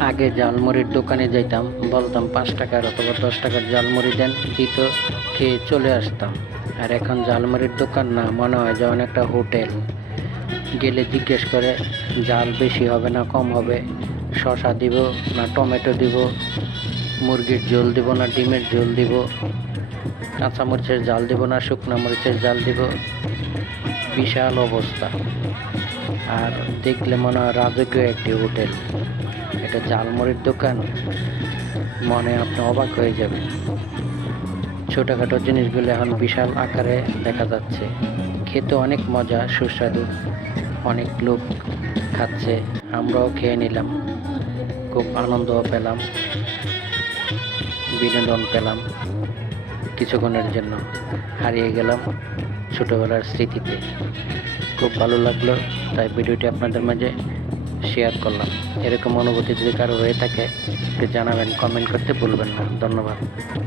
আগে ঝালমুড়ির দোকানে যাইতাম, বলতাম 5 টাকার অথবা 10 টাকার ঝালমুড়ি দেন, দিত, খেয়ে চলে আসতাম। আর এখন ঝালমুড়ির দোকান না, মনে হয় যেমন একটা হোটেল। গেলে জিজ্ঞেস করে ঝাল বেশি হবে না কম হবে, শসা দিব না টমেটো দিব, মুরগির ঝোল দিব না ডিমের ঝোল দিব, কাঁচামরিচের ঝাল দিব না শুকনো মরিচের ঝাল দিব। বিশাল অবস্থা। আর দেখলে মনে হয় রাজকীয় একটি হোটেল। এটা ঝালমুড়ির দোকান, মনে আপনি অবাক হয়ে যাবেন। ছোটোখাটো জিনিসগুলো এখন বিশাল আকারে দেখা যাচ্ছে। খেতে অনেক মজা সুস্বাদু, অনেক লোক খাচ্ছে, আমরাও খেয়ে নিলাম, খুব আনন্দও পেলাম, বিনোদন পেলাম। কিছুক্ষণের জন্য হারিয়ে গেলাম ছোটোবেলার স্মৃতিতে। খুব ভালো লাগলো, তাই ভিডিওটি আপনাদের মাঝে শেয়ার করলাম। এরকম অনুভূতি যদি কারো হয়ে থাকে একটু জানাবেন, কমেন্ট করতে ভুলবেন না। ধন্যবাদ।